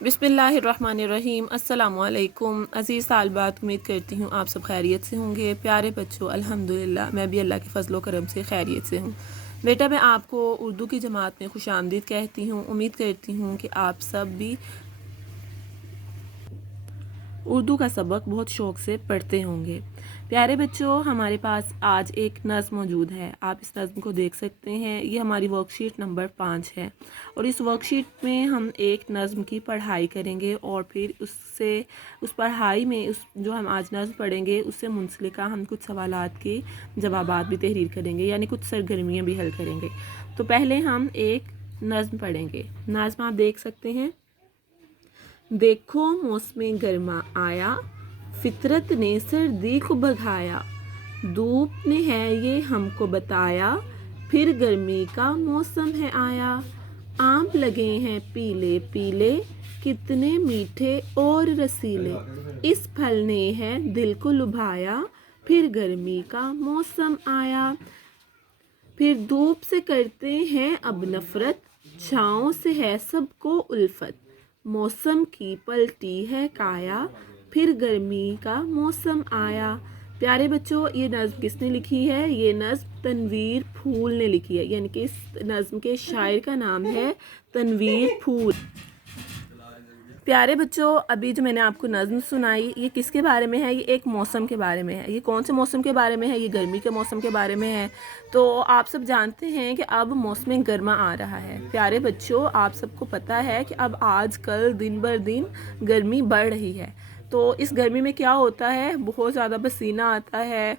बिस्मिल्लाहिर्रहमानिर्रहीम। अस्सलामुअलैकुम अज़ीज़ तालिबात, उम्मीद करती हूँ आप सब खैरियत से होंगे। प्यारे बच्चों, अल्हम्दुलिल्लाह मैं भी अल्लाह के फ़ज़ल करम से खैरियत से हूँ। बेटा, मैं आपको उर्दू की जमात में खुशामदीद कहती हूँ। उम्मीद करती हूँ कि आप सब भी उर्दू का सबक बहुत शौक़ से पढ़ते होंगे। प्यारे बच्चों, हमारे पास आज एक नज़्म मौजूद है। आप इस नज़्म को देख सकते हैं। ये हमारी वर्कशीट नंबर 5 है और इस वर्कशीट में हम एक नज़्म की पढ़ाई करेंगे और फिर उस पढ़ाई में जो हम आज नज़्म पढ़ेंगे उससे मुंसलिका हम कुछ सवालात के जवाबात भी तहरीर करेंगे, यानी कुछ सरगर्मियाँ भी हल करेंगे। तो पहले हम एक नज़्म पढ़ेंगे। नज़्म आप देख सकते हैं। देखो मौसम गर्मा आया, फितरत ने सर्दी को भगाया, धूप ने है ये हमको बताया, फिर गर्मी का मौसम है आया। आम लगे हैं पीले पीले, कितने मीठे और रसीले, इस फल ने है दिल को लुभाया, फिर गर्मी का मौसम आया। फिर धूप से करते हैं अब नफरत, छाँव से है सबको उल्फत, मौसम की पलटी है काया, फिर गर्मी का मौसम आया। प्यारे बच्चों, ये नज़्म किसने लिखी है? ये नज़्म तनवीर फूल ने लिखी है, यानी कि इस नज़्म के शायर का नाम है तनवीर फूल। प्यारे बच्चों, अभी जो मैंने आपको नज़्म सुनाई ये किसके बारे में है? ये एक मौसम के बारे में है। ये कौन से मौसम के बारे में है? ये गर्मी के मौसम के बारे में है। तो आप सब जानते हैं कि अब मौसम गर्मा आ रहा है। प्यारे बच्चों, आप सबको पता है कि अब आजकल दिन बर दिन गर्मी बढ़ रही है। तो इस गर्मी में क्या होता है? बहुत ज़्यादा पसीना आता है।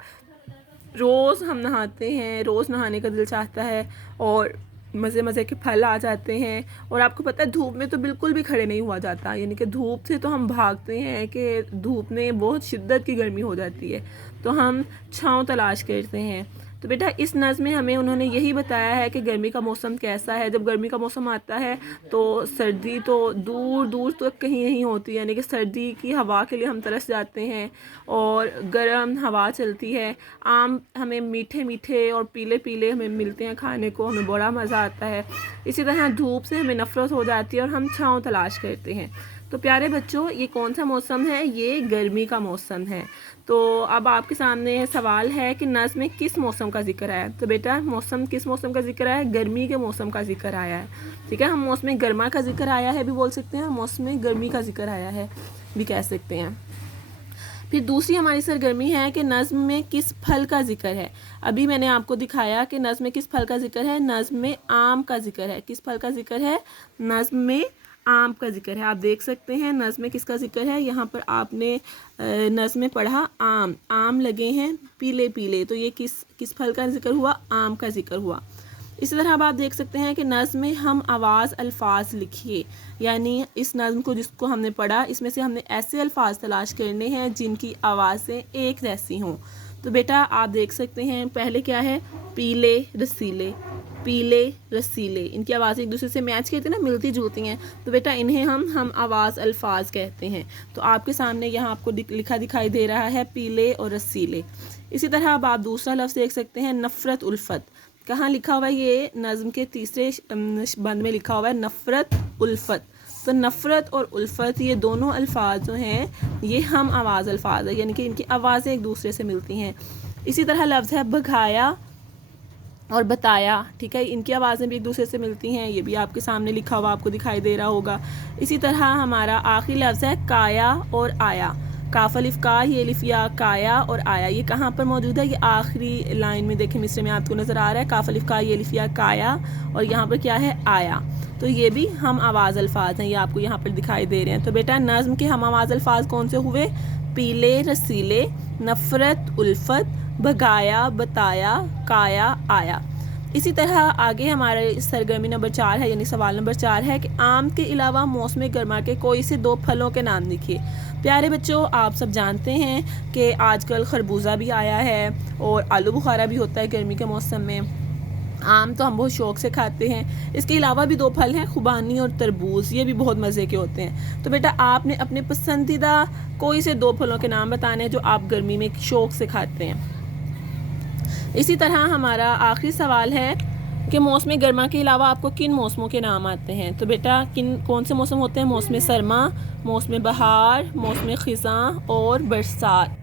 रोज़ हम नहाते हैं, रोज़ नहाने का दिल चाहता है और मज़े मज़े के फल आ जाते हैं। और आपको पता है धूप में तो बिल्कुल भी खड़े नहीं हुआ जाता, यानी कि धूप से तो हम भागते हैं कि धूप में बहुत शिद्दत की गर्मी हो जाती है, तो हम छाँव तलाश करते हैं। तो बेटा, इस नज़्म में हमें उन्होंने यही बताया है कि गर्मी का मौसम कैसा है। जब गर्मी का मौसम आता है तो सर्दी तो दूर दूर तक कहीं नहीं होती, यानी कि सर्दी की हवा के लिए हम तरस जाते हैं और गर्म हवा चलती है। आम हमें मीठे मीठे और पीले पीले हमें मिलते हैं खाने को, हमें बड़ा मज़ा आता है। इसी तरह धूप से हमें नफ़रत हो जाती है और हम छाँव तलाश करते हैं। तो प्यारे बच्चों, ये कौन सा मौसम है? ये गर्मी का मौसम है। तो अब आपके सामने सवाल है कि नज़्म में किस मौसम का जिक्र आया है? तो बेटा, किस मौसम का जिक्र आया है? गर्मी के मौसम का जिक्र आया है। ठीक है, हम मौसम गर्मा का जिक्र आया है भी बोल सकते हैं, मौसम गर्मी का जिक्र आया है भी कह सकते हैं। फिर दूसरी हमारी सरगर्मी है कि नज़्म में किस फल का जिक्र है। अभी मैंने आपको दिखाया कि नज़्म में किस फल का जिक्र है। नज़्म में आम का जिक्र है। किस फल का जिक्र है? नज़्म में आम का जिक्र है। आप देख सकते हैं नज़्म में किसका जिक्र है। यहाँ पर आपने नज़्म में पढ़ा आम, आम लगे हैं पीले पीले, तो ये किस फल का जिक्र हुआ? आम का जिक्र हुआ। इसी तरह अब आप देख सकते हैं कि नज़्म में हम आवाज़ अल्फाज लिखिए, यानी इस नज़्म को जिसको हमने पढ़ा इसमें से हमने ऐसे अल्फाज तलाश करने हैं जिनकी आवाज़ें एक जैसी हों। तो बेटा, आप देख सकते हैं पहले क्या है? पीले रसीले, पीले रसीले, इनकी आवाज़ें एक दूसरे से मैच करती हैं ना, मिलती जुलती हैं। तो बेटा इन्हें हम आवाज़ अल्फाज कहते हैं। तो आपके सामने यहाँ आपको लिखा दिखाई दे रहा है पीले और रसीले। इसी तरह अब आप दूसरा लफ्ज़ देख सकते हैं नफ़रत उल्फत। कहाँ लिखा हुआ है? ये नज़्म के तीसरे बंद में लिखा हुआ है नफ़रत उल्फत। तो नफ़रत और उल्फत ये दोनों अल्फाज जो हैं ये हम आवाज़ अल्फाज है, यानी कि इनकी आवाज़ें एक दूसरे से मिलती हैं। इसी तरह लफ्ज़ है भगाया और बताया। ठीक है, इनकी आवाज़ें भी एक दूसरे से मिलती हैं, ये भी आपके सामने लिखा हुआ आपको दिखाई दे रहा होगा। इसी तरह हमारा आखिरी लफ्ज़ है काया और आया। काफ अलिफ का, ये अलिफ या, काया और आया, ये कहाँ पर मौजूद है? ये आखिरी लाइन में देखें, मिसरे में आपको नज़र आ रहा है काफ अलिफ का, ये अलिफ या, काया, और यहाँ पर क्या है? आया। तो ये भी हम आवाज़ अल्फाज हैं, ये आपको यहाँ पर दिखाई दे रहे हैं। तो बेटा, नज़्म के हम आवाज़ अल्फाज कौन से हुए? पीले रसीले, नफ़रत उल्फत, भगाया बताया, काया आया। इसी तरह आगे हमारे सरगर्मी नंबर 4 है, यानी सवाल नंबर 4 है कि आम के अलावा मौसम गर्मा के कोई से 2 फलों के नाम लिखिए। प्यारे बच्चों, आप सब जानते हैं कि आजकल खरबूजा भी आया है और आलू बुखारा भी होता है गर्मी के मौसम में। आम तो हम बहुत शौक़ से खाते हैं। इसके अलावा भी 2 फल हैं, खुबानी और तरबूज, ये भी बहुत मज़े के होते हैं। तो बेटा, आपने अपने पसंदीदा कोई से 2 फलों के नाम बताने हैं जो आप गर्मी में शौक़ से खाते हैं। इसी तरह हमारा आखिरी सवाल है کہ موسم گرما کے علاوہ آپ کو کن موسموں کے نام آتے ہیں؟ تو بیٹا کون سے موسم ہوتے ہیں؟ موسم سرما، موسم بہار، موسم خزاں اور برسات۔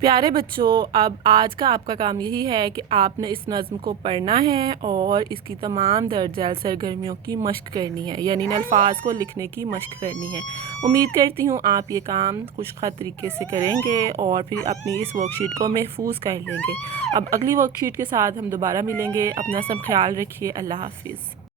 پیارے بچوں، اب آج کا آپ کا کام یہی ہے کہ آپ نے اس نظم کو پڑھنا ہے اور اس کی تمام درج ذیل سرگرمیوں کی مشق کرنی ہے، یعنی ان الفاظ کو لکھنے کی مشق کرنی ہے۔ امید کرتی ہوں آپ یہ کام خوشخط طریقے سے کریں گے اور پھر اپنی اس ورک شیٹ کو محفوظ کر لیں گے۔ اب اگلی ورک شیٹ کے ساتھ ہم دوبارہ ملیں گے۔ اپنا سب خیال رکھیے۔ اللہ حافظ۔